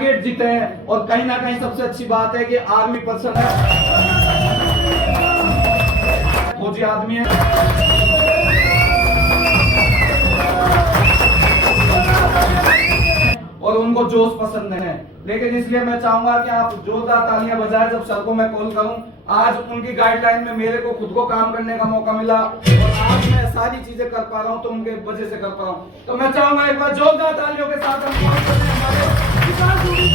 Target जीते हैं। और कहीं ना कहीं सबसे अच्छी बात है कि आर्मी पर्सन है, फौजी आदमी है, और उनको जोश पसंद है। लेकिन इसलिए मैं चाहूंगा कि आप जोरदार तालियां बजाएं जब सर को मैं कॉल करूं। आज उनकी गाइडलाइन में मेरे को खुद को काम करने का मौका मिला और आज मैं सारी चीजें कर पा रहा हूं तो उनके वजह से कर पा रहा हूं। तो मैं चाहूंगा एक बार जोरदार तालियों के साथ हम कॉल करें हमारे किसान दूरी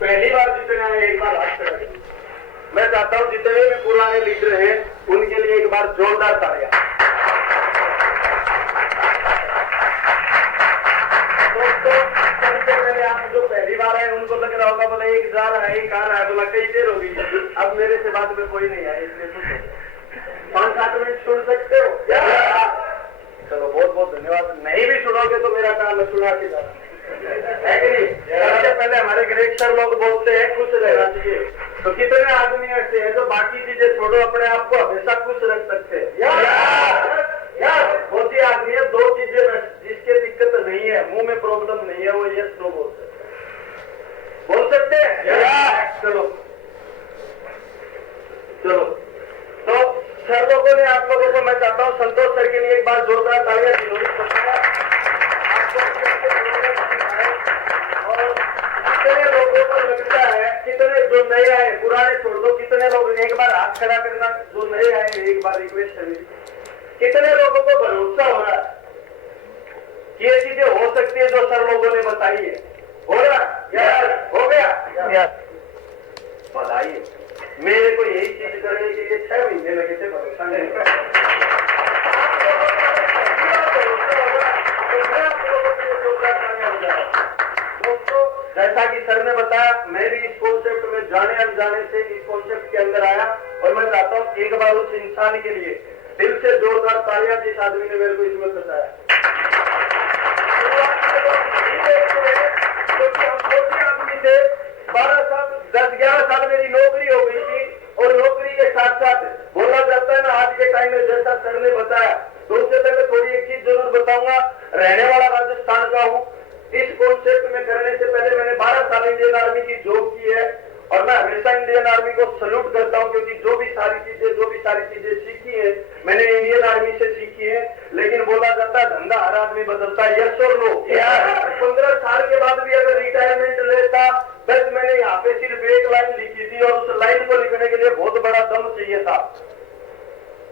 पहली बार जितने आए एक बार हाथ खड़ा। मैं चाहता हूं जितने भी पुराने लीडर हैं उनके लिए एक बार जोरदार तालियां। दोस्तों सबसे पहले आप जो पहली बार आए उनको लग रहा होगा बोला एक जा रहा है एक आ रहा है, बोला कई देर होगी, अब मेरे से बाद में कोई नहीं आया इसलिए 5-7 मिनट सुन सकते हो। चलो बहुत बहुत धन्यवाद। नहीं भी सुनोगे तो मेरा काम है सुना के जाना, है कि नहीं? सबसे पहले हमारे ग्रेट लोग बोलते हैं खुश रहना चाहिए। तो कितने आदमी ऐसे हैं जो बाकी चीजें छोड़ो अपने आप को हमेशा खुश रख सकते हैं? बहुत ही आदमी है, 2 चीजें जिसके दिक्कत नहीं है, मुंह में प्रॉब्लम नहीं है, वो यस नो बोल सकते हैं। चलो चलो तो सर लोगों ने आप लोगों को, मैं चाहता हूँ संतोष सर के लिए एक बार जोरदार तालियां जिन्होंने बताया। कितने लोगों को लगता है, कितने जो नए आए, पुराने छोड़ दो, कितने लोग एक बार हाथ खड़ा करना, जो नए आए एक बार रिक्वेस्ट है, कितने लोगों को भरोसा हो रहा है कि ये चीजें हो सकती है जो सर लोगों ने बताई है? हो रहा यार, हो गया बताइए। मेरे को यही चीज करने के लिए 6 महीने लगे थे, भरोसा नहीं कर। जैसा कि सर ने बताया, मैं भी इस कॉन्सेप्ट में जाने अनजाने से इस कॉन्सेप्ट के अंदर आया और मैं चाहता हूँ एक बार उस इंसान के लिए दिल से जोरदार तालियां जिस आदमी ने मेरे को इसमें फंसाया। क्योंकि हम छोटे आदमी थे, 12 साल 10-11 साल मेरी नौकरी हो गई थी और नौकरी के साथ साथ बोला जाता है ना आज के टाइम में, जैसा सर ने बताया। तो उससे पहले थोड़ी एक चीज जरूर बताऊंगा, रहने वाला राजस्थान का हूँ। इस कॉन्सेप्ट में करने से पहले मैंने 12 साल इंडियन आर्मी की जॉब की है और मैं हमेशा इंडियन आर्मी को सल्यूट करता हूं, क्योंकि जो भी सारी चीजें सीखी है मैंने इंडियन आर्मी से सीखी है। लेकिन बोला जाता है धंधा हर आदमी बदलता है, यस और नो। 15 साल के बाद भी अगर रिटायरमेंट लेता, बस मैंने यहाँ पे सिर्फ एक लाइन लिखी थी और उस लाइन को लिखने के लिए बहुत बड़ा दम चाहिए था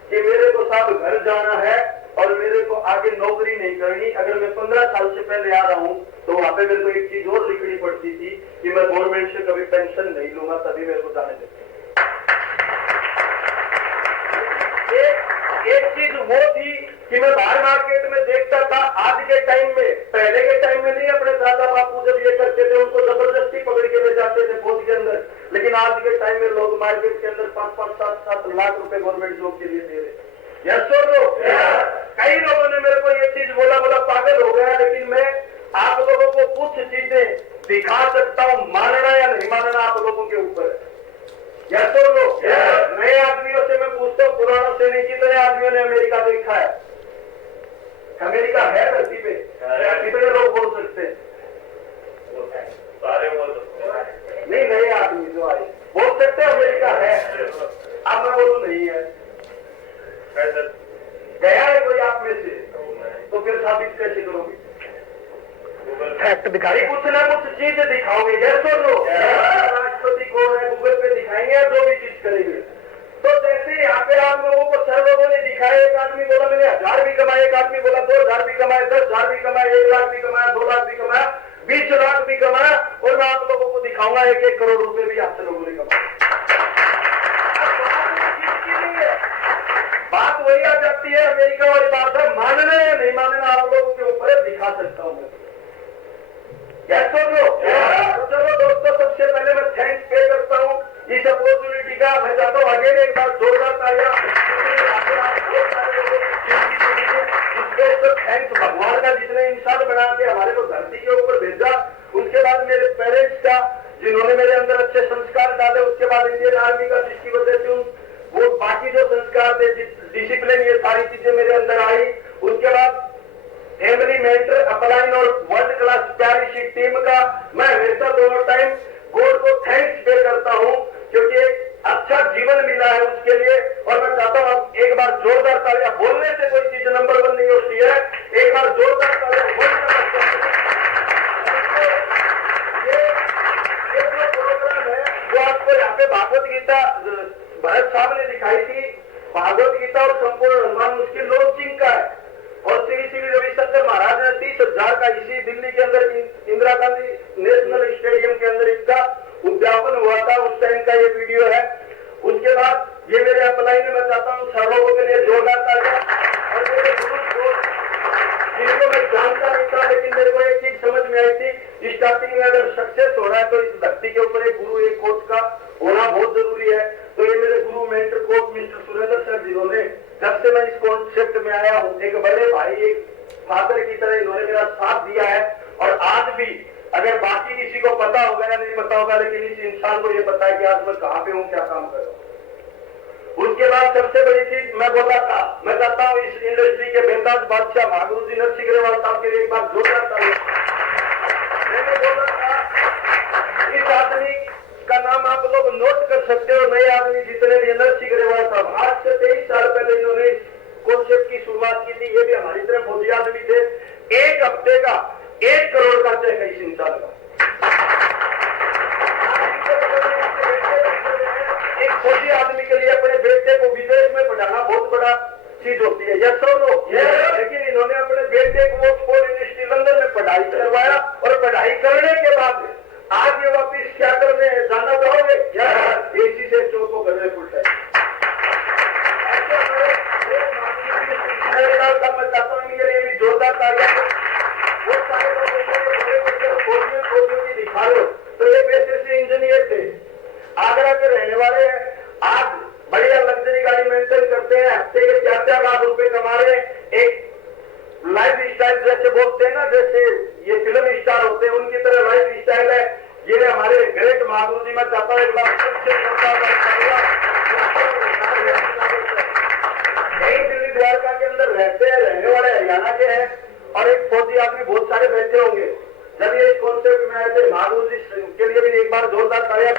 कि मेरे को साहब घर जाना है और मेरे को आगे नौकरी नहीं करनी। अगर मैं 15 साल से पहले आ रहा हूं तो वहां पे मेरे को एक चीज और लिखनी पड़ती थी कि मैं गवर्नमेंट से कभी पेंशन नहीं लूंगा, तभी मेरे को जाने देते। एक चीज वो थी कि मैं बाहर मार्केट में देखता था, आज के टाइम में, पहले के टाइम में नहीं, अपने दादा बापू जब ये करते थे उनको जबरदस्ती पकड़ के ले जाते थे फौज के अंदर। लेकिन आज के टाइम में लोग मार्केट के अंदर 5-5, 7-7 लाख रुपए गवर्नमेंट जॉब के लिए दे रहे। यस और नो? कई लोगों ने मेरे को ये चीज बोला पागल हो गया, लेकिन मैं आप लोगों को कुछ चीजें दिखा सकता हूँ, मानना या नहीं मानना आप लोगों के ऊपर। यस और नो? नए आदमियों से मैं पूछता हूँ, पुरानों से नहीं। कितने आदमियों ने अमेरिका देखा है? अमेरिका है धरती पे? कितने लोग बोल सकते हैं? सारे बोल सकते हैं। नहीं, नए आदमी जो आए बोल सकते हैं अमेरिका है। नहीं है? गया है कोई आप में से? तो फिर साबित कैसे करोगे? फैक्ट दिखाई, कुछ ना कुछ चीज दिखाओगे। जैसो लो राष्ट्रपति कौन है, गूगल पे दिखाएंगे, जो भी चीज करेंगे। तो जैसे यहाँ पे आप लोगों को 6 लोगों ने दिखाया, एक आदमी बोला मैंने 1000 भी कमाए, एक आदमी बोला 2000 भी कमाए, 10,000 भी कमाए, 1 लाख भी कमाया, 2 लाख भी कमाया, 20 लाख भी कमाया, और मैं आप लोगों को दिखाऊंगा 1-1 करोड़ रुपए भी आपसे लोगों ने कमाया। बात वही आ जाती है, अमेरिका वाली बात है, मानना या नहीं मानना आप लोगों के ऊपर दिखा सकता हूं मैं। चलो दोस्तों, सबसे पहले मैं थैंक्स पे करता हूं इस अपॉर्चुनिटी का। मैं चाहता हूं अगेन एक बार जोरदार तालियां। थैंक्स भगवान का, जिसने इंसान बना के हमारे को धरती के ऊपर भेजा। उसके बाद मेरे पेरेंट्स का, जिन्होंने मेरे अंदर अच्छे संस्कार डाले। उसके बाद इंडियन आर्मी का, जिसकी वजह से वो बाकी जो संस्कार थे, डिसिप्लिन, ये सारी चीजें मेरे अंदर आई। उसके बाद फैमिली मेंटर, अपलाइन और वर्ल्ड क्लास प्यारी सी टीम का मैं हमेशा दोनों टाइम गॉड को थैंक्स पे करता हूं, क्योंकि एक अच्छा जीवन मिला है उसके लिए। और मैं चाहता हूं आप एक बार जोरदार तालियां। बोलने से कोई चीज नंबर 1 नहीं होती है, एक बार जोरदार तालियां ये जो प्रोग्राम है वो आपको यहाँ पे भागवत गीता भरत साहब ने दिखाई थी। भागवत गीता और संपूर्ण हनुमान उसकी लॉन्चिंग का है। और श्री श्री रविशंकर महाराज ने 30,000 का इसी दिल्ली के अंदर इंदिरा गांधी नेशनल स्टेडियम के अंदर इसका उद्यापन हुआ था। उस टाइम का ये वीडियो है। उसके बाद ये मेरे अपलाइन में मैं चाहता हूँ सब लोगों के लिए जोरदार तालियां। और मेरे गुरु जिनको मैं जानता नहीं था, लेकिन मेरे को एक चीज समझ में आई थी, स्टार्टिंग में अगर सक्सेस हो रहा है तो इस धरती के ऊपर एक गुरु, एक कोच का होना बहुत जरूरी है। तो ये मेरे गुरु, mentor, coach mister Surendra sir, जिन्होंने जब से मैं इस कॉन्सेप्ट में आया हूँ, एक बड़े भाई, एक फादर की तरह इन्होंने मेरा साथ दिया है। और आज भी अगर बाकी किसी को पता होगा या नहीं पता होगा, लेकिन इस इंसान को ये पता है कि आज मैं कहाँ पे हूँ, क्या काम कर रहा हूँ। उसके बाद सबसे बड़ी चीज मैं बोला था, मैं चाहता हूँ इस इंडस्ट्री के बेताज बादशाह महागुरु जी नरसिंह ग्रेवाल साहब के लिए एक बार जोरदार तालियां। मैंने बोला था इस आदमी का नाम आप लोग नोट कर सकते हो, नए आदमी जितने भी, नरसिंह ग्रेवाल साहब। आज से 23 साल पहले इन्होंने इस कॉन्सेप्ट की शुरुआत की थी। ये भी हमारी तरफ फौजी आदमी थे। 1 हफ्ते का 1 करोड़ का चेक है इस इंसान का। एक फौजी आदमी के लिए अपने बेटे को विदेश में पढ़ाना बहुत बड़ा चीज होती है, यस और नो? लेकिन इन्होंने अपने बेटे को ऑक्सफोर्ड यूनिवर्सिटी लंदन में पढ़ाई करवाया। और पढ़ाई करने के बाद आज ये वापिस क्या करने जाना चाहोगे? एसी से चोर को करने फुल टाइम। मैं चाहता हूँ इनके लिए भी जोरदार तालियां। बहुत सारे लोगों की दिखा लो तो ये पैसे से इंजीनियर थे, आगरा के रहने वाले हैं। आज बढ़िया लग्जरी गाड़ी मेंटेन करते हैं, हफ्ते के 4-4 लाख रुपए कमा रहे हैं। एक लाइफ स्टाइल जैसे बोलते हैं ना, जैसे ये फिल्म स्टार होते हैं, उनकी तरह लाइफ स्टाइल है। ये हमारे ग्रेट महागुरु जी, मैं चाहता हूँ एक बार यही दिल्ली द्वारका के अंदर रहते हैं, रहने वाले हरियाणा के हैं। और एक फौजी आदमी बहुत सारे बैठे होंगे जब ये इस कॉन्सेप्ट में आए थे। महागुरु जी के लिए भी एक बार जोरदार तालियां।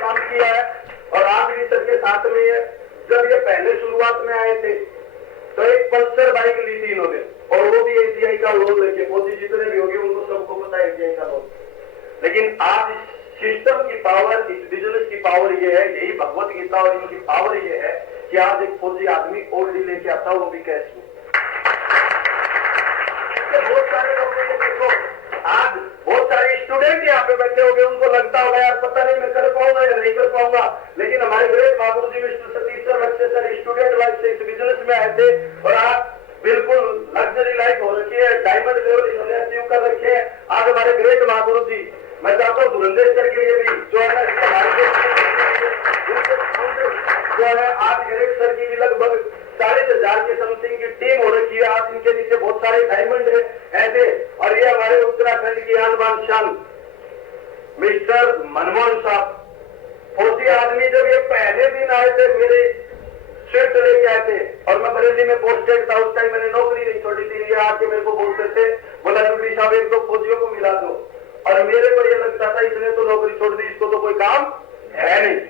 काम किया है और आज भी सर के साथ में है। जब ये पहले शुरुआत में आए थे तो एक पल्सर बाइक ली थी इन्होंने, और वो भी एसीआई का लोन लेके। फौजी जितने भी होंगे उनको सबको पता है एसीआई का लोन। लेकिन आज इस सिस्टम की पावर, इस बिजनेस की पावर ये है, यही भगवत गीता और इनकी पावर ये है कि आज एक फौजी आदमी ओल्डी लेके आता है, वो भी कैश में। बहुत सारे लोगों को देखो, आज बहुत सारे स्टूडेंट यहाँ पे बैठे होंगे, उनको लगता होगा यार पता नहीं मैं कर पाऊंगा या नहीं कर पाऊंगा। लेकिन हमारे ग्रेट महागुरु जी मिस्टर सतीश सर लक्ष्य सर स्टूडेंट लाइफ से इस बिजनेस में आए थे और आज बिल्कुल लग्जरी लाइफ हो रखी है, डायमंड लेवल इन्होंने अचीव कर रखे हैं। आज हमारे ग्रेट महागुरु जी, मैं चाहता हूँ धुरंधेश्वर के लिए भी जो है जो है आज ग्रेट सर की भी लगभग 40,000 की समथिंग की टीम हो रखी है। आज इनके नीचे बहुत सारे डायमंड है ऐसे। और ये हमारे उत्तराखंड की आन बान शान मिस्टर मनमोहन साहब, फौजी आदमी। जब ये पहले दिन आए थे मेरे स्विफ्ट लेके आए थे और मैं बरेली में पोस्टेड था, उस टाइम मैंने नौकरी नहीं छोड़ी थी। ये आके मेरे को बोलते थे, बोला डुबली साहब एक 2 फौजियों को मिला दो। और मेरे को ये लगता था इसने तो नौकरी छोड़ दी, इसको तो कोई काम है नहीं।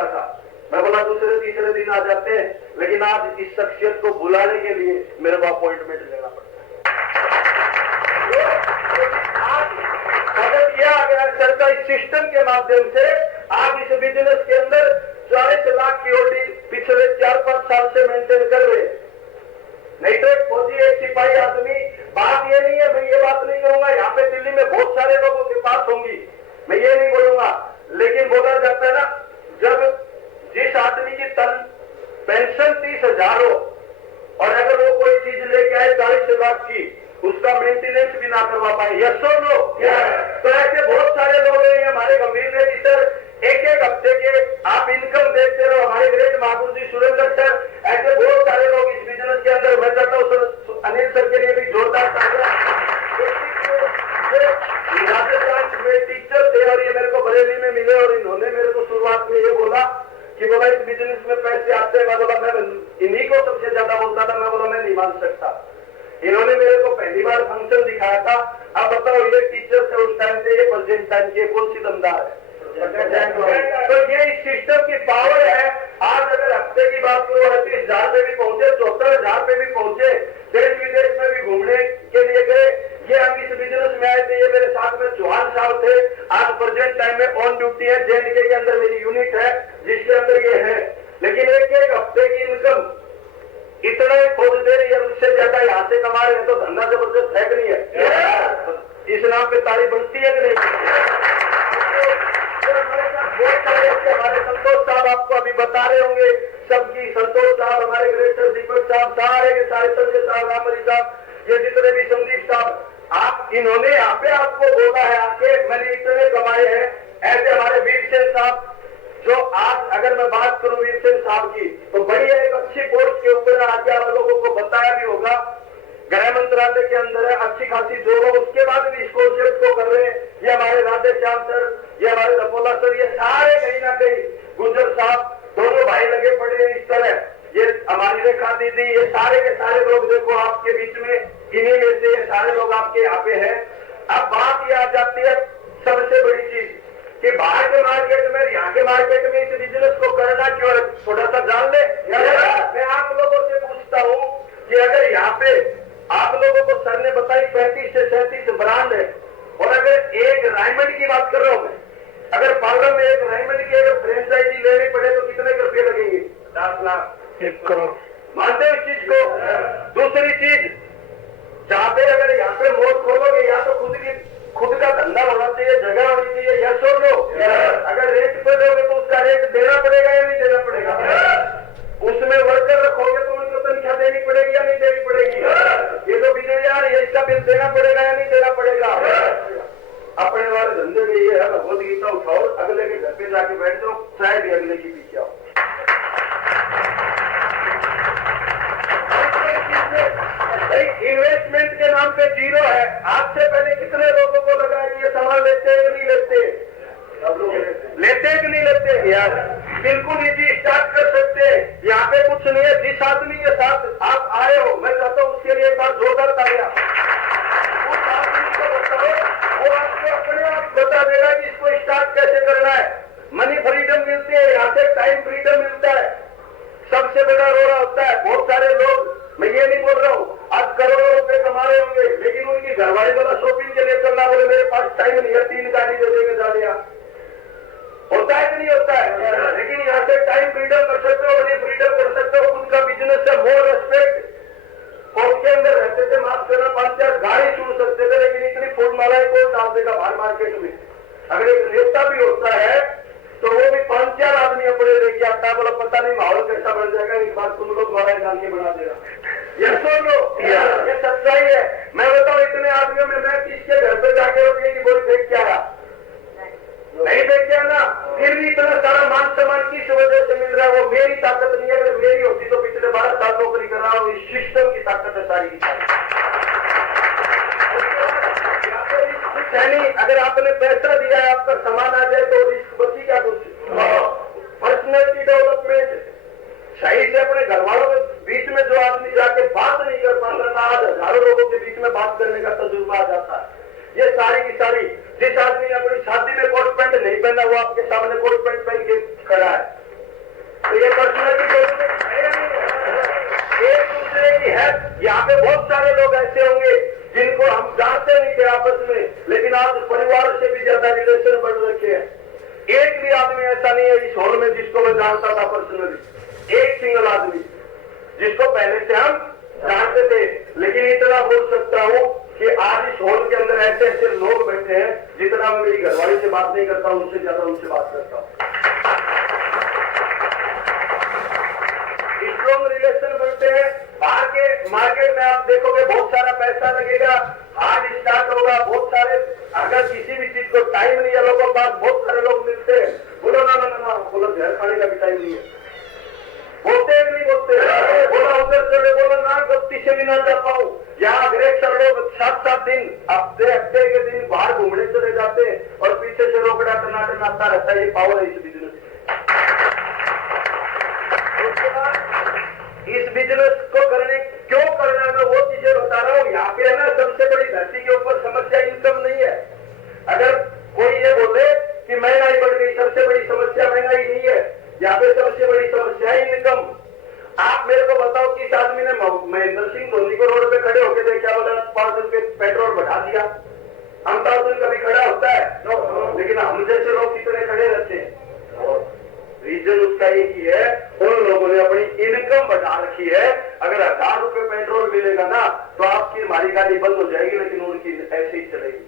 करता था। मैं बोला दूसरे तीसरे दिन आ जाते हैं, लेकिन आज इस शख्सियत को बुलाने के लिए मेरे को अपॉइंटमेंट लेना पड़ता है। आज अगर किया गया सरकार इस सिस्टम के माध्यम से आप इस बिजनेस के अंदर 40 लाख की होल्डिंग पिछले 4-5 साल से मेंटेन कर रहे हैं। नहीं तो एक फौजी, एक सिपाही आदमी, बात ये नहीं है, मैं ये बात नहीं करूंगा, यहाँ पे दिल्ली में बहुत सारे लोगों के पास होंगी, मैं ये नहीं बोलूंगा, लेकिन बोला जाता है ना, जब जिस आदमी की तन पेंशन 30,000 हो और अगर वो कोई चीज लेके आए 40 लाख की, उसका मेंटेनेंस भी ना करवा पाए, यस और नो? तो ऐसे बहुत सारे लोग हैं हमारे गंभीर में कि सर एक हफ्ते के आप इनकम देखते रहो। हमारे ग्रेट महापुर जी सुरेंद्र सर, ऐसे बहुत सारे लोग इस बिजनेस के अंदर। मैं चाहता हूँ सर अनिल सर के लिए भी जोरदार राजस्थान में टीचर थे और ये मेरे को बरेली में मिले और इन्होंने मेरे को शुरुआत में ये बोला कि बोला इस बिजनेस में पैसे आते हैं। मैं बोला मैं इन्हीं को सबसे ज्यादा बोलता था, मैं बोला मैं नहीं मान सकता। इन्होंने मेरे को पहली बार फंक्शन दिखाया था। अब बताओ ये टीचर थे उस टाइम पे, ये प्रेजेंट टाइम की कौन सी दमदार है? तो ये इस सिस्टम की पावर है। आज अगर हफ्ते की बात करो 38,000 पे भी पहुंचे, 74,000 पे भी पहुंचे, देश विदेश में भी घूमने के लिए गए। ये हम इस बिजनेस में आए थे। ये मेरे साथ में चौहान साहब थे, आज प्रेजेंट टाइम में ऑन ड्यूटी है। JNK के अंदर मेरी यूनिट है जिसके अंदर ये है। लेकिन एक हफ्ते की इनकम इतना ही खोज दे रही है, उससे ज्यादा यहाँ से कमा रहे हैं, तो धंधा जबरदस्त है कि नहीं है? इस नाम पे तारीफ बनती है कि नहीं? हमारे संतोष साहब आपको अभी बता रहे होंगे, सबकी संतोष साहब, हमारे ग्रेटर दीपक साहब, सारे के सारे संजय साहब, रामरी साहब, ये जितने भी संदीप साहब, आप इन्होंने यहाँ पे आपको बोला है आके मैंने इतने कमाए हैं। ऐसे हमारे वीर सिंह साहब, जो आज अगर मैं बात करूं वीर सिंह साहब की, तो बड़ी एक अच्छी पोस्ट के ऊपर आके आप लोगों को बताया भी होगा, गृह मंत्रालय के अंदर है, अच्छी खासी जो लोग उसके बाद भी इस कॉन्सेप्ट को कर रहे हैं। ये हमारे राधे श्याम सर, ये हमारे दपोला सर, ये सारे कहीं ना कहीं गुजर साहब, दोनों भाई लगे पड़े हैं इस तरह। ये हमारी रेखा दीदी, ये सारे के सारे लोग देखो आपके बीच में, इन्हीं में से ये सारे लोग आपके यहाँ पे हैं। अब बात ये आ जाती है सबसे बड़ी चीज कि बाहर के मार्केट में, यहाँ के मार्केट में इस बिजनेस को करना क्यों, थोड़ा सा जान ले। मैं आप लोगों से पूछता हूँ कि अगर यहाँ पे आप लोगों को सर ने बताई 35 से 37 ब्रांड है, और अगर एक रायमंड की बात कर रहा हूं मैं, अगर पार्लर में एक रायमंड की अगर फ्रेंचाइजी लेनी पड़े तो कितने रुपये लगेंगे? 10 लाख, 1 करोड़। मानते हो इस चीज को? दूसरी चीज, जहाँ पे अगर यहाँ पे मोड़ खोलोगे, या तो खुद का धंधा होना चाहिए, जगह होनी चाहिए, यस और नो? अगर रेट पे लोगे तो उसका रेट देना पड़ेगा या नहीं देना पड़ेगा? उसमें वर्कर रखोगे तो उनको तनख्वाह देनी पड़ेगी या नहीं देनी पड़ेगी? ये तो बिजली यार, ये इसका बिल देना पड़ेगा या नहीं देना पड़ेगा? अपने वाले धंधे में ये है, भगवत गीता उठाओ, अगले के घर पे जाके बैठ जाओ, चाहे भी अगले की पीछे आओ। इन्वेस्टमेंट के नाम पे जीरो है। आज से पहले कितने लोगों को लगा कि ये सामान लेते हैं कि नहीं लेते? लेते हैं कि नहीं लेते? यार बिल्कुल निजी स्टार्ट कर सकते हैं, यहाँ पे कुछ नहीं है। जिस आदमी के साथ आप आए हो, मैं चाहता हूँ उसके लिए एक बार जोरदार तालियां। उस आदमी को बताओ, वो आपको अपने आप बता देगा कि इसको स्टार्ट कैसे करना है। मनी फ्रीडम मिलती है, यहाँ से टाइम फ्रीडम मिलता है। सबसे बड़ा रोड़ा होता है, बहुत सारे लोग, मैं ये नहीं बोल रहा हूँ आज करोड़ों रुपए कमा रहे होंगे, लेकिन उनकी घरवाली वाला शॉपिंग के लिए करना, बोले मेरे पास टाइम नहीं है, 3 गाड़ी दे देंगे जा होता है कि नहीं होता है? लेकिन यहाँ से टाइम फ्रीडम कर सकते हो, मनी फ्रीडम कर सकते हो, खुद का बिजनेस है, मोर रेस्पेक्ट। और उसके अंदर रहते थे, माफ करना, 5-4 गाड़ी छू सकते थे, लेकिन इतनी फूल मालाएं कौन डाल देगा बाहर मार्केट में? अगर एक नेता भी होता है तो वो भी 5-4 आदमी अपने लेके आता है, बोला पता नहीं माहौल कैसा बढ़ जाएगा, एक बार तुम लोग मालाएं डाल के बना देगा। ये सुनो, ये सच्चाई है। मैं बताऊं इतने आदमियों में मैं किसके घर पे जाके रोकेगी बोली देख के आया? नहीं देख के ना, फिर भी इतना सारा मान सम्मान किस वजह से मिल रहा है? वो मेरी ताकत नहीं है, अगर मेरी होती तो पिछले 12 साल नौकरी कर रहा हूँ। इस सिस्टम की ताकत है सारी की सारी। अगर आपने पैसा दिया है, आपका सामान आ जाए तो रिस्क बची क्या कुछ? पर्सनैलिटी डेवलपमेंट, सही से अपने घर वालों के बीच में जो आदमी जाके बात नहीं कर पाता था, आज हजारों लोगों के बीच में बात करने का तजुर्बा आ जाता है। ये सारी की सारी, जिस आदमी ने अपनी शादी में कोट पैंट नहीं पहना, वो आपके सामने कोट पैंट पहन के खड़ा है। तो ये पर्सनैलिटी है या नहीं है? एक दूसरे की है। यहाँ पे बहुत सारे लोग ऐसे होंगे जिनको हम जानते नहीं थे आपस में, लेकिन आज परिवार से भी ज्यादा रिलेशन बढ़ रखे हैं। एक भी आदमी ऐसा नहीं है इस हॉल में जिसको मैं जानता था पर्सनली, एक सिंगल आदमी जिसको पहले से हम जानते थे। लेकिन इतना बोल सकता हूं कि आज इस हॉल के अंदर ऐसे ऐसे लोग बैठे हैं, जितना मैं मेरी घरवाली से बात नहीं करता हूं, उससे ज्यादा उनसे बात करता हूं। स्ट्रॉन्ग रिलेशन बनते हैं। बाहर के मार्केट में आप देखोगे बहुत सारा पैसा लगेगा, हार्ड स्टार्ट होगा, बहुत सारे, अगर किसी भी चीज को टाइम नहीं है लोगों के पास, बहुत सारे लोग मिलते हैं, बोलो ना ना ना, बोलो जहर खाने का भी टाइम नहीं है, बोलते हैं नहीं बोलते, बोला उधर चले, बोला ना गलती से भी ना जा पाऊं। यहाँ अग्रेसर लोग 7-7 दिन, हफ्ते के दिन बाहर घूमने चले जाते हैं और पीछे से रोकड़ा टनाटन आता रहता है। ये पावर है इस बिजनेस। इस बिजनेस को करने क्यों करना है, मैं वो चीजें बता रहा हूँ। यहाँ पे है ना, सबसे बड़ी धरती के ऊपर समस्या इनकम नहीं है। अगर कोई ये बोले कि महंगाई बढ़ गई, सबसे बड़ी समस्या महंगाई नहीं है, यहाँ पे सबसे बड़ी समस्या है इनकम। आप मेरे को बताओ कि इस आदमी ने महेंद्र सिंह धोनी को रोड पे खड़े होकर देखा, बोला 5 रुपए पेट्रोल बढ़ा दिया। अमिताभ बच्चन कभी खड़ा होता है? लेकिन हम जैसे लोग कितने खड़े रहते हैं। रीजन उसका एक ही है, उन लोगों ने अपनी इनकम बढ़ा रखी है। अगर 1000 रुपए पेट्रोल मिलेगा ना, तो आपकी हमारी गाड़ी बंद हो जाएगी, लेकिन उनकी ऐसे ही चलेगी।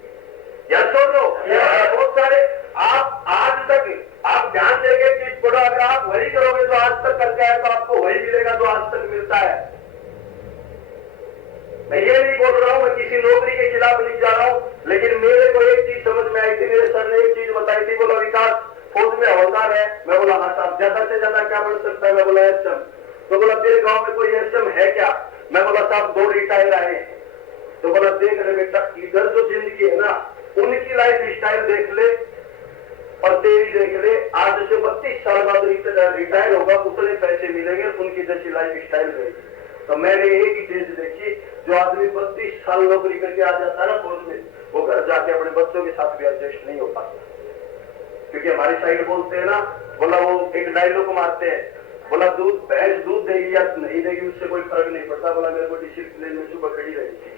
या छोड़ दो, बहुत सारे आप आज तक आप ध्यान देंगे कि थोड़ा अगर आप वही करोगे तो आज तक करके आए, तो आपको वही मिलेगा जो आज तक मिलता है। मैं ये नहीं बोल रहा हूं, मैं किसी नौकरी के खिलाफ नहीं जा रहा हूं, लेकिन मेरे को एक चीज समझ में आई थी, मेरे सर ने एक चीज बताई थी, बोला विकास फौज में हवलदार है। मैं बोला हाँ साहब, ज्यादा से ज्यादा क्या बढ़ सकता है? मैं बोला एसएम। तो बोला तेरे गांव में कोई एसएम है क्या? मैं बोला साहब 2 रिटायर आए। तो बोला देख रहे बेटा, इधर जो जिंदगी है ना, उनकी लाइफ स्टाइल देख ले और तेरी देख ले। आज से 32 साल बाद रिटायर होगा, उतने पैसे मिलेंगे, उनकी जैसी लाइफ स्टाइल रहेगी। तो मैंने एक ही चीज देखी, जो आदमी 32 साल नौकरी करके आ जाता है ना फौज में, वो घर जाके अपने बच्चों के साथ भी एडजस्ट नहीं हो पाता। क्योंकि हमारी साइड बोलते हैं ना, बोला वो एक डायलॉग मारते हैं, बोला दूध भैंस दूध देगी या नहीं देगी उससे कोई फर्क नहीं पड़ता, बोला मेरे को डिसिप्लिन में सुबह खड़ी रहेगी।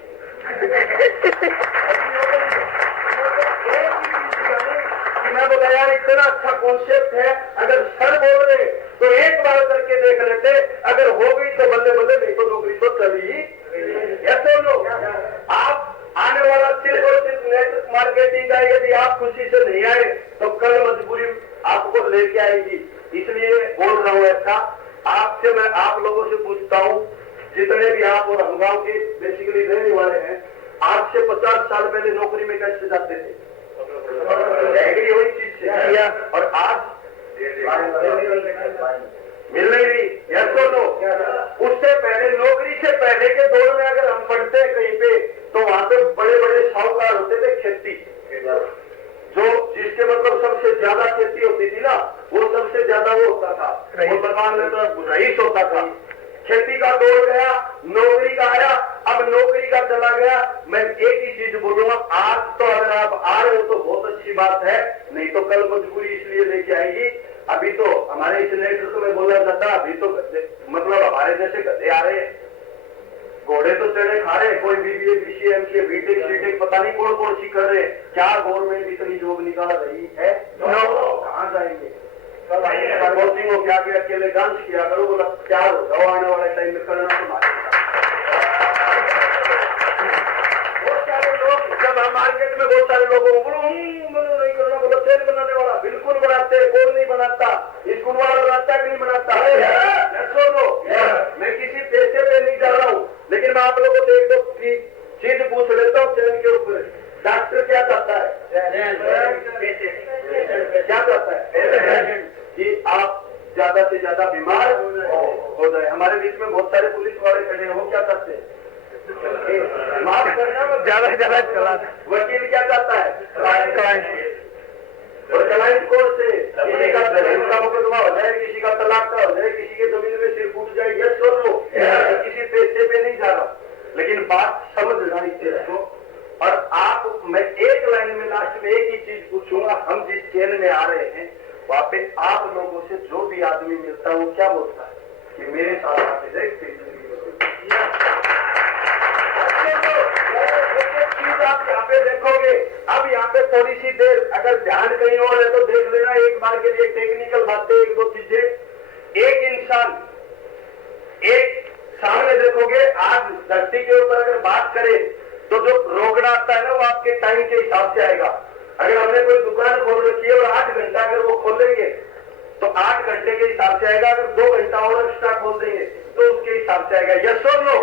मैं बोला यार इतना अच्छा कॉन्सेप्ट है, अगर सर बोल रहे तो एक बार करके देख लेते, अगर हो गई तो बल्ले बल्ले, नहीं तो नौकरी तो चली। ऐसे लोग आप आने वाला सिर्फ और सिर्फ नेटवर्क मार्केटिंग का, यदि आप खुशी से नहीं आए तो कल मजबूरी आपको लेके आएगी। इसलिए बोल रहा हूँ ऐसा। आपसे मैं आप लोगों से पूछता हूँ, जितने भी आप और हम गांव के बेसिकली रहने वाले हैं, आज से 50 साल पहले नौकरी में कैसे जाते थे? एग्री वही चीज से, और आज मिल नहीं रही। यस तो नो? उससे पहले, नौकरी से पहले के दौर में अगर हम पढ़ते कहीं पे, तो वहां पे बड़े बड़े साहूकार होते थे, खेती जो जिसके मतलब सबसे ज्यादा खेती होती थी ना, वो सबसे ज्यादा वो होता था, वो भगवान में तो रईस होता था। खेती का दौर गया, नौकरी का आया, अब नौकरी का चला गया। मैं एक ही चीज बोलूंगा, आज तो अगर आप आ रहे हो तो बहुत अच्छी बात है, नहीं तो कल मजबूरी इसलिए लेके आएगी। अभी तो हमारे इस नेतृत्व में बोला जाता, अभी तो गधे, मतलब हमारे जैसे गधे आ रहे हैं, घोड़े तो चढ़े खा रहे, कोई बीबीए बीसीए एमसीए बीटेक सीटेक पता नहीं कौन कौन सी कर रहे। क्या गवर्नमेंट इतनी जॉब निकाल रही है? कहाँ जाएंगे? कोचिंग हो क्या किया, अकेले डांस किया करो, बोला क्या होगा आने वाले टाइम में करना तुम्हारे। बहुत सारे लोग, जब हम मार्केट में बहुत सारे लोगों को बोलो नहीं करना, बोलो तेल बनाने वाला बिल्कुल बनाते, कौन नहीं बनाता, स्कूल वाला बनाता कि नहीं बनाता? मैं किसी पैसे पे नहीं जा रहा हूँ, लेकिन मैं आप लोगों से एक दो चीज पूछ लेता हूँ चैन के ऊपर। डॉक्टर क्या चाहता है? क्या चाहता है? कि आप ज्यादा से ज्यादा बीमार हो जाए। हमारे बीच में बहुत सारे पुलिस वाले खड़े हैं, वो क्या चाहते हैं? माफ करना, ज्यादा से ज्यादा चला। वकील क्या चाहता है? और क्लाइंट कोर्ट से किसी का दहेज का मुकदमा हो जाए, किसी का तलाक का हो जाए, किसी के जमीन में सिर फूट जाए, यस और नो? किसी पैसे पे नहीं जा रहा, लेकिन बात समझना इसको। और आप, मैं एक लाइन में लास्ट में एक ही चीज पूछूंगा, हम जिस चेन में आ रहे हैं वहां पे आप लोगों से जो भी आदमी मिलता है वो क्या बोलता है कि मेरे साथ आके देख तेरी जिंदगी बदल चीज आप यहाँ पे देखोगे। अब यहाँ पे थोड़ी सी देर अगर ध्यान कहीं और है तो देख लेना एक बार के लिए टेक्निकल बातें, एक दो चीजें। एक इंसान एक सामने देखोगे, आज धरती के ऊपर अगर बात करें तो जो रोकड़ा आता है ना वो आपके टाइम के हिसाब से आएगा। अगर हमने कोई दुकान खोल रखी है और 8 घंटा अगर वो खोलेंगे तो 8 घंटे के हिसाब से आएगा। अगर 2 घंटा और एक्स्ट्रा खोल देंगे तो उसके हिसाब से आएगा। यस और नो?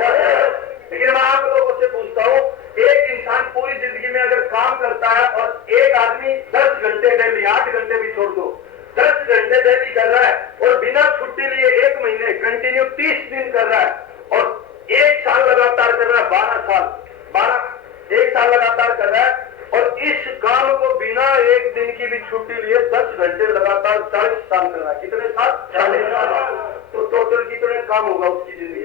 लेकिन मैं आप लोगों से पूछता हूँ, एक इंसान पूरी जिंदगी में अगर काम करता है और एक आदमी 10 घंटे डेली, 8 घंटे भी छोड़ दो, 10 घंटे डेली कर रहा है और बिना छुट्टी लिए 1 महीने कंटिन्यू 30 दिन कर रहा है और 1 साल लगातार कर रहा है, 1 साल लगातार कर रहा है और इस काम को बिना 1 दिन की भी छुट्टी लिए 10 घंटे लगातार 40 साल कर रहा है। कितने साल? 40 साल। तो टोटल कितने काम होगा उसकी जिंदगी?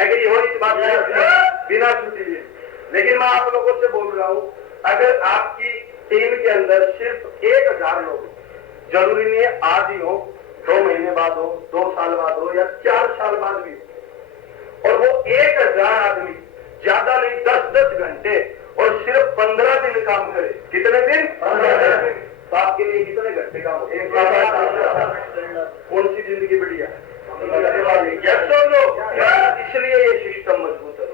एग्री हो इस बात में? बिना छुट्टी लिए। लेकिन मैं आप लोगों से बोल रहा हूं, अगर आपकी टीम के अंदर सिर्फ 1000 लोग, जरूरी नहीं है आज ही हो, 2 महीने बाद हो, 2 साल बाद हो या 4 साल बाद भी हो, और वो 1000 आदमी ज्यादा नहीं 10-10 घंटे और सिर्फ 15 दिन काम करे। कितने दिन? 15 दिन। तो आपके लिए कितने घंटे काम हो? कौन सी जिंदगी बढ़िया? इसलिए ये सिस्टम मजबूत है।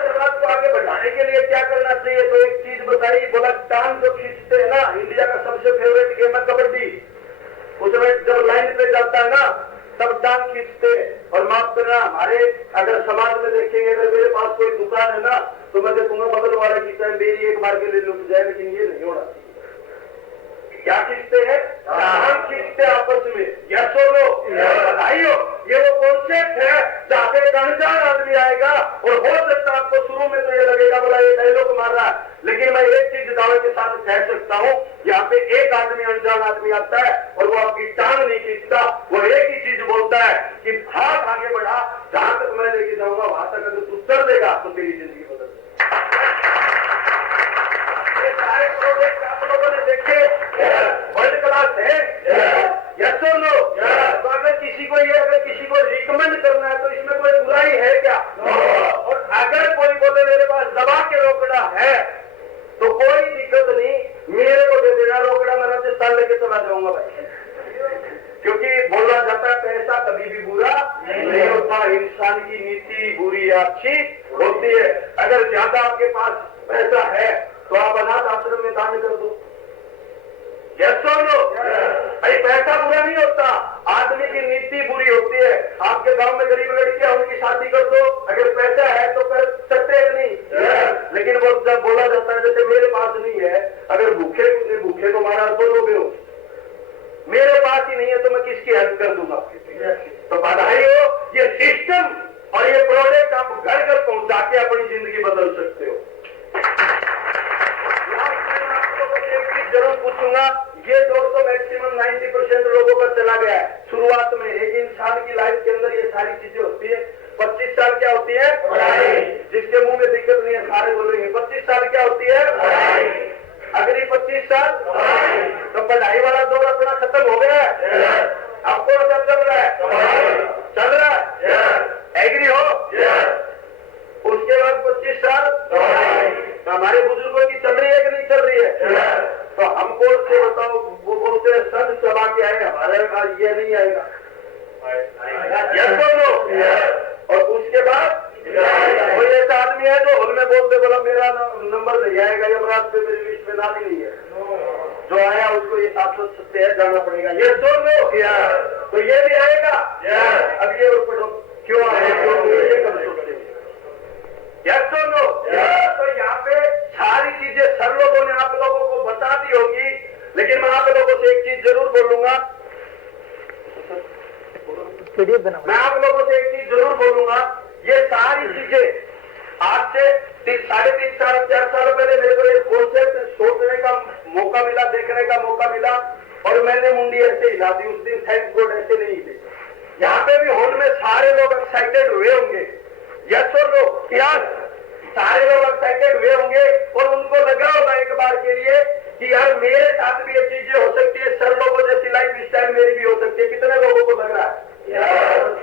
समाज को आगे बढ़ाने के लिए क्या करना चाहिए? तो एक चीज बताई, बोला टांग जो खींचते हैं ना, इंडिया का सबसे फेवरेट गेम है कबड्डी। उसमें जब लाइन पे जाता है ना तब टांग खींचते हैं। और माफ करना, हमारे अगर समाज में देखेंगे, अगर मेरे पास कोई दुकान है ना तो मैं देखूंगा बगल वाला खींचता है, मेरी एक बार के लिए लुट जाए, लेकिन ये नहीं होना। क्या खींचते हैं? टांग खींचते आपस में। यस और नो? बताइयो, ये वो कॉन्सेप्ट है जहां पे एक अनजान आदमी आएगा और हो सकता है आपको शुरू में तो ये लगेगा बोला ये डायलॉग मार रहा है, लेकिन मैं एक चीज दावे के साथ कह सकता हूँ, यहाँ पे एक आदमी अनजान आदमी आता है और वो आपकी टांग नहीं खींचता, वो एक ही चीज बोलता है कि हाथ आगे बढ़ा, जहां तक मैं लेके जाऊंगा वहां तक अगर तू चल देगा तो तेरी जिंदगी बदल जाएगी। ये सारे प्रोजेक्ट आप लोगों ने देखे, वर्ल्ड क्लास है। यस और नो? तो अगर किसी को रिकमेंड करना है तो इसमें कोई बुराई है क्या? और अगर कोई बोले मेरे पास दबा के रोकड़ा है तो कोई दिक्कत नहीं, मेरे को दे देना रोकड़ा, मैं राजस्थान लेके चला जाऊंगा भाई। क्योंकि बोला जाता है पैसा कभी भी बुरा नहीं होता, इंसान की नीति बुरी या अच्छी होती है। अगर ज्यादा आपके पास पैसा है तो आप अनाथ आश्रम में दान कर दो। यस और नो? भाई पैसा बुरा नहीं होता, आदमी की नीति बुरी होती है। आपके गांव में गरीब लड़कियां, उनकी शादी कर दो, अगर पैसा है तो कर सकते हैं नहीं। लेकिन वो जब बोला जाता है जैसे मेरे पास नहीं है, अगर भूखे को मारा बोलोगे हो, मेरे पास ही नहीं है तो मैं किसकी हेल्प कर दूंगा? तो बधाई हो, ये सिस्टम और ये प्रोजेक्ट आप घर घर पहुंचा के अपनी जिंदगी बदल सकते हो। जरूर पूछूंगा, ये दौर तो मैक्सिमम 90% लोगों का चला गया है। शुरुआत में एक इंसान की लाइफ के अंदर ये सारी चीजें होती है। 25 साल क्या होती है? जिसके मुंह में दिक्कत नहीं है सारे बोलेंगे 25 साल क्या होती है? अगली 25 साल तो पढ़ाई वाला दौर अपना खत्म हो गया है। अब कौन सा चल रहा है? चल रहा है। एग्री हो? उसके बाद 25 साल हमारे बुजुर्गों की चल रही है कि नहीं चल रही है? तो हमको से बताओ, वो बोलते हैं संत सभा के आए, हमारे ये नहीं आएगा। और उसके बाद कोई ऐसा आदमी है जो हॉल में बोल दे बोला मेरा नंबर नहीं आएगा, यमराज पे मेरी लिस्ट में नाम ही नहीं है, जो आया उसको ये 770 है जाना पड़ेगा। ये सुन लो, तो ये भी आएगा। अब ये क्यों आएगा? ये कब सोचते हैं? यस और नो? तो यहाँ पे सारी चीजें सर लोगों ने आप लोगों को बता दी होगी, लेकिन मैं आप लोगों से एक चीज जरूर बोलूंगा, मैं आप लोगों से एक चीज जरूर बोलूंगा, ये सारी चीजें आज से 3.5 साल 4 साल पहले मेरे को एक कॉन्सेप्ट सोचने का मौका मिला, देखने का मौका मिला, और मैंने मुंडी ऐसे हिला दी। उस दिन थैंक गॉड ऐसे नहीं थे। यहाँ पे भी हॉल में सारे लोग एक्साइटेड हुए होंगे। यस और नो? सारे लोग एक्साइटेड हुए होंगे और बार के लिए कि यार मेरे साथ भी ये चीजें हो सकती है, सर लोगों जैसी लाइफ स्टाइल मेरी भी हो सकती है। कितने लोगों को लग रहा है?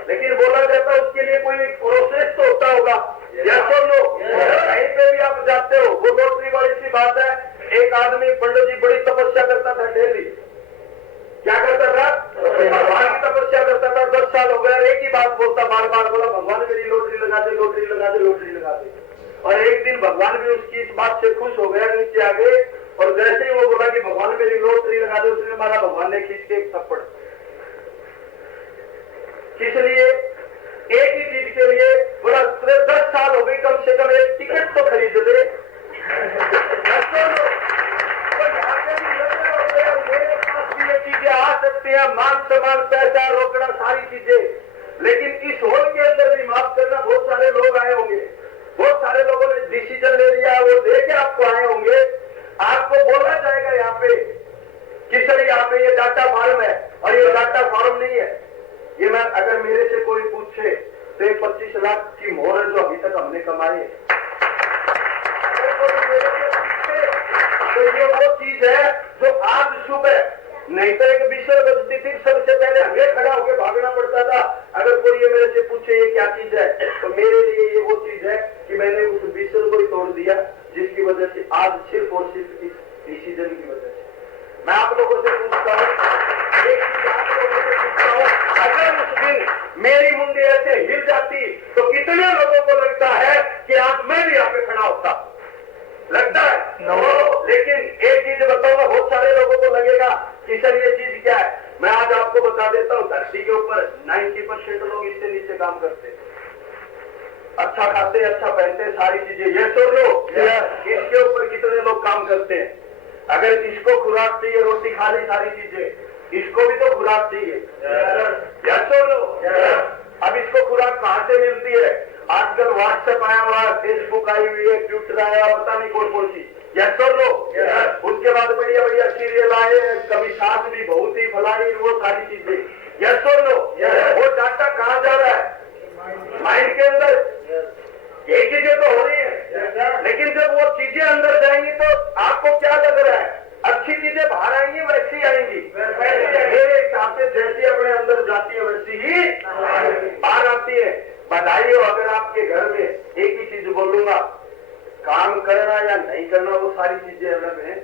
लेकिन बोला जाता है उसके लिए कोई प्रोसेस तो होता होगा। जैसे लोग कहीं पे भी आप जाते हो, वो लॉटरी वाली सी बात है। एक आदमी पंडित जी बड़ी तपस्या करता था डेली। क्या करता था? भगवान की तपस्या करता था। 10 साल हो गए, एक ही बात बोलता, बार बार बोला भगवान मेरी लॉटरी लगा दे, लॉटरी लगा दे, लॉटरी लगा दे। और एक दिन भगवान भी उसकी इस बात से खुश हो गया, नीचे आ गए और जैसे ही वो बोला कि भगवान मेरी लॉटरी लगा दे, उसने मारा भगवान ने खींच के एक थप्पड़। किस लिए? एक ही चीज के लिए बोला 10 साल हो गई, कम से कम एक टिकट तो खरीद दे। मेरे पास भी ये चीजें आ सकती हैं, मान सम्मान, पैसा, रोकड़ा, सारी चीजें। लेकिन इस हॉल के अंदर भी माफ करना, बहुत सारे लोग आए होंगे, बहुत सारे लोगों ने डिसीजन ले लिया है, वो लेके आपको आए होंगे। आपको बोला जाएगा यहाँ पे कि सर यहाँ पे ये डाटा फार्म है, और ये डाटा फार्म नहीं है। ये मैं अगर मेरे से कोई पूछे तो ये 25 लाख की मोहर है जो अभी तक हमने कमाई है। तो ये वो चीज है जो आज सुबह, नहीं तो एक विषय बजती थी, सबसे पहले हमें खड़ा होकर भागना पड़ता था। अगर कोई ये मेरे से पूछे ये क्या चीज है, तो मेरे लिए ये वो चीज है कि मैंने उस विषय को ही तोड़ दिया, जिसकी वजह से आज सिर्फ और सिर्फ इस डिसीजन की वजह से मैं आप लोगों से पूछता हूँ, एक चीज आप लोगों से पूछता हूँ, अगर उस दिन मेरी मुंडी ऐसे हिल जाती तो कितने लोगों को लगता है कि आज मैं भी यहाँ पे खड़ा होता? लगता है? लेकिन एक चीज बताऊंगा, बहुत सारे लोगों को लगेगा कि सर ये चीज क्या है। मैं आज आपको बता देता हूँ, धरती के ऊपर 90% लोग इससे नीचे काम करते हैं। अच्छा खाते, अच्छा पहनते, सारी चीजें। ये सो लोग इसके ऊपर कितने लोग काम करते हैं। अगर इसको खुराक चाहिए, रोटी खा ली, सारी चीजें, इसको भी तो खुराक चाहिए। अब इसको खुराक कहाँ से मिलती है? आजकल व्हाट्सएप आया हुआ है, फेसबुक आई हुई है, ट्विटर आया, पता नहीं कौन कौन सी। उसके बाद बढ़िया बढ़िया सीरियल आए, कभी सास भी बहुत ही फलाई, वो सारी चीजें। यस और नो? वो डाटा कहाँ जा रहा है? माइंड के अंदर। ये चीजें तो हो रही है, लेकिन जब वो चीजें अंदर जाएंगी तो आपको क्या लग रहा है? अच्छी चीजें बाहर आएंगी, वैसी आएंगी। मेरे हिसाब से जैसी अपने अंदर जाती है वैसी ही बाहर आती है। बधाई हो अगर आपके घर में, एक ही चीज बोलूंगा, काम करना या नहीं करना वो सारी चीजें अलग है,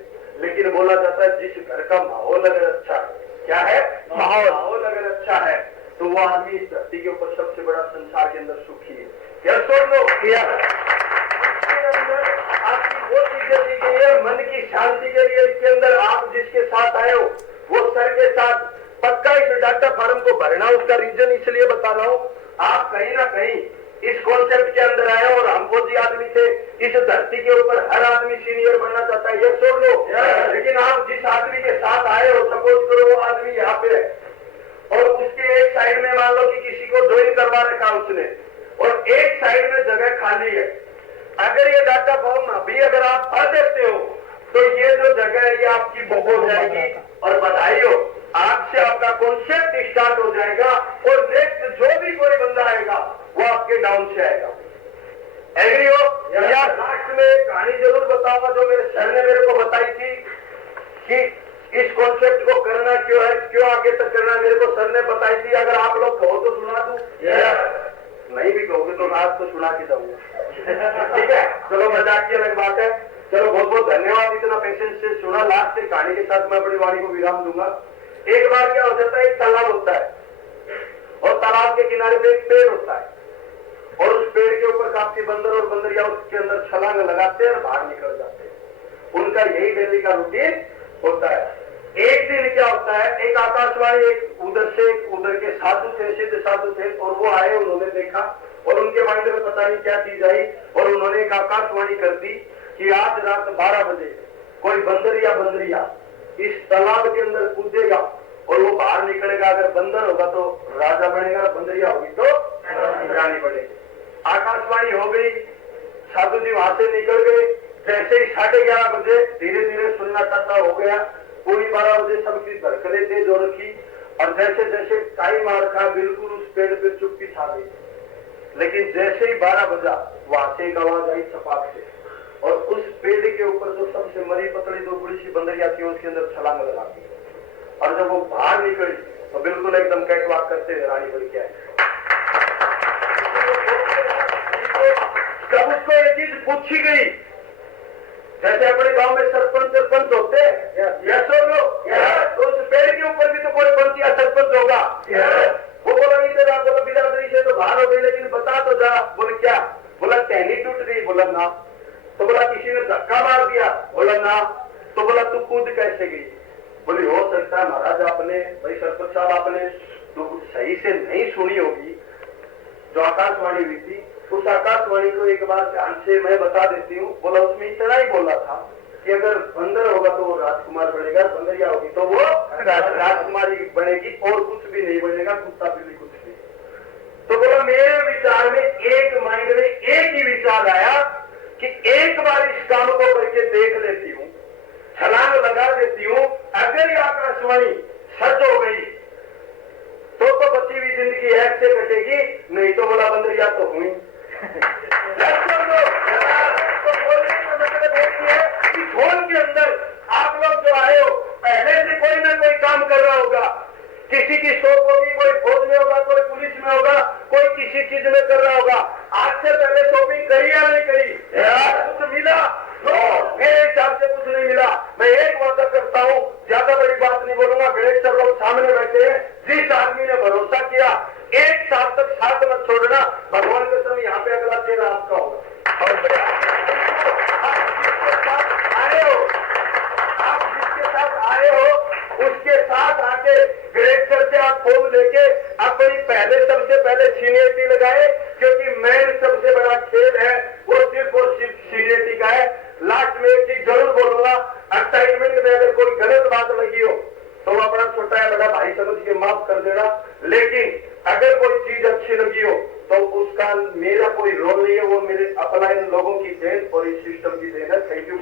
लेकिन बोला जाता है जिस घर का माहौल अगर अच्छा है, क्या है? माहौल अगर अच्छा है तो वो आदमी इस धरती के ऊपर सबसे बड़ा संसार के अंदर सुखी है। क्या सोच लो? इसके अंदर आपकी वो चीजें दी गई है मन की शांति के लिए। इसके अंदर आप जिसके साथ आए हो वो सर के साथ पक्का इस डाटा फार्म को भरना। उसका रीजन इसलिए बता रहा हूँ, आप कहीं ना कहीं इस कॉन्सेप्ट के अंदर आए और हम फौजी आदमी थे। इस धरती के ऊपर हर आदमी सीनियर बनना चाहता है, ये छोड़ लो। लेकिन आप जिस आदमी के साथ आए हो, सपोज करो वो आदमी यहाँ पे है और उसके एक साइड में मान लो कि किसी को ज्वाइन करवा रखा उसने, और एक साइड में जगह खाली है। अगर ये डाटा फॉर्म अभी अगर आप भर देते हो तो ये जो जगह है ये आपकी बुक हो जाएगी। और बधाई हो, आज से आपका कॉन्सेप्ट स्टार्ट हो जाएगा और नेक्स्ट जो भी कोई बंदा आएगा वो आपके डाउन से आएगा। एग्री हो? या लास्ट में एक कहानी जरूर बताऊंगा जो मेरे सर ने मेरे को बताई थी कि इस कॉन्सेप्ट को करना क्यों है, क्यों आगे तक करना, मेरे को सर ने बताई थी। अगर आप लोग कहो तो सुना दूं, नहीं भी कहोगे तो आज तो सुना के जाऊंगा। ठीक है, चलो मजाक की अलग बात है। चलो बहुत बहुत धन्यवाद, इतना पेशेंस से सुना। लास्ट से कहानी के साथ मैं अपनी वाणी को विराम दूंगा। एक बार क्या हो जाता है, एक तालाब होता है और तालाब के किनारे पे एक पेड़ होता है और उस पेड़ के ऊपर काफी बंदर और बंदरिया उसके अंदर छलांग लगाते हैं और बाहर निकल जाते हैं। उनका यही डेली का रूटीन होता है। एक दिन क्या होता है, एक आकाशवाणी, एक उधर से एक उधर के साधु थे, सिद्ध साधु थे, और वो आए, उन्होंने देखा और उनके माइंड में पता नहीं क्या चीज आई और उन्होंने एक आकाशवाणी कर दी कि आज रात 12 बजे कोई बंदर या बंदरिया इस तालाब के अंदर कूदेगा और वो बाहर निकलेगा। अगर बंदर होगा तो राजा बनेगा, बंदरिया होगी तो रानी बनेगी। आकाशवाणी हो गई, साधु जी वहां से निकल गए। जैसे ही 11:30 बजे धीरे धीरे सन्नाटा हो गया। पूरी 12 बजे सबकी धड़कनें तेज हो रखी और जैसे जैसे टाइम आ रखा बिल्कुल उस पेड़ पे चुप्पी छा गई। लेकिन जैसे ही 12 बजा वहां से एक आवाज आई छपाक से और उस पेड़ के ऊपर जो सबसे जो मरी पतली दो बड़ी सी बंदरिया थी उसके अंदर छलांग लगा दी, और जब वो बाहर निकली तो बिल्कुल एकदम कैटवाक करते हुए रानी बन के आए। जब उसको ये चीज पूछी गई, जैसे अपने गांव में सरपंच होते हैं, यस और नो, तो उस पेड़ के ऊपर भी तो कोई पंच या सरपंच होगा। वो बोला नहीं तेरा, बोला बिरादरी से तो बाहर हो गई, लेकिन बता तो जा। बोले क्या? बोला टहनी टूट गई। बोला ना। तो बोला किसी ने धक्का मार दिया। बोला ना। तो बोला तू कूद कैसे गई? बोली हो सकता है महाराज आपने, भाई सरपंच साहब आपने तो सही से नहीं सुनी होगी जो आकाशवाणी हुई थी। उस आकाशवाणी को एक बार ध्यान से मैं बता देती हूँ। बोला उसमें इतना ही बोला था कि अगर बंदर होगा तो वो राजकुमार बनेगा, बंदरिया होगी तो वो राजकुमारी बनेगी, और कुछ भी नहीं बनेगा, कुत्ता बिल्ली कुछ नहीं। तो बोला मेरे विचार में एक माइंड में एक ही विचार आया कि एक बार इस काम को करके देख लेती हूँ, छलांग लगा देती हूँ। अगर ये आकाशवाणी सच हो गई तो बची हुई जिंदगी ऐसे कटेगी, नहीं तो बोला बंदरिया तो हुई। तो बोलने का मतलब एक ही है कि फोन के अंदर आप लोग जो आए हो पहले से कोई ना कोई काम कर रहा होगा, किसी की शॉप होगी, कोई फौज में होगा, कोई पुलिस में होगा, कोई किसी चीज में कर रहा होगा। आज से पहले शॉपिंग करी या नहीं करी? कुछ मिला? मेरे हिसाब से कुछ नहीं मिला। मैं एक वादा करता हूँ, ज्यादा बड़ी बात नहीं बोलूंगा। गणेश सर लोग सामने बैठे हैं, जिस आदमी ने भरोसा किया एक साल तक साथ मत छोड़ना, भगवान के समय यहाँ पे अगला चेहरा आपका होगा। और आए हो, आप जिसके साथ आए हो उसके साथ आके गणेश सर से आप फॉर्म लेके अपनी पहले सबसे पहले सीनियरिटी लगाए, क्योंकि मेन सबसे बड़ा खेल है वो सिर्फ और सिर्फ सीनियरिटी का है। लास्ट में एक चीज जरूर बोलूंगा, असाइनमेंट में अगर कोई गलत बात लगी हो तो वो अपना छोटा या बड़ा भाई समझ के माफ कर देना, लेकिन अगर कोई चीज अच्छी लगी हो तो उसका मेरा कोई रोल नहीं है, वो मेरे अपलाइन लोगों की देन और इस सिस्टम की देन है। Thank you.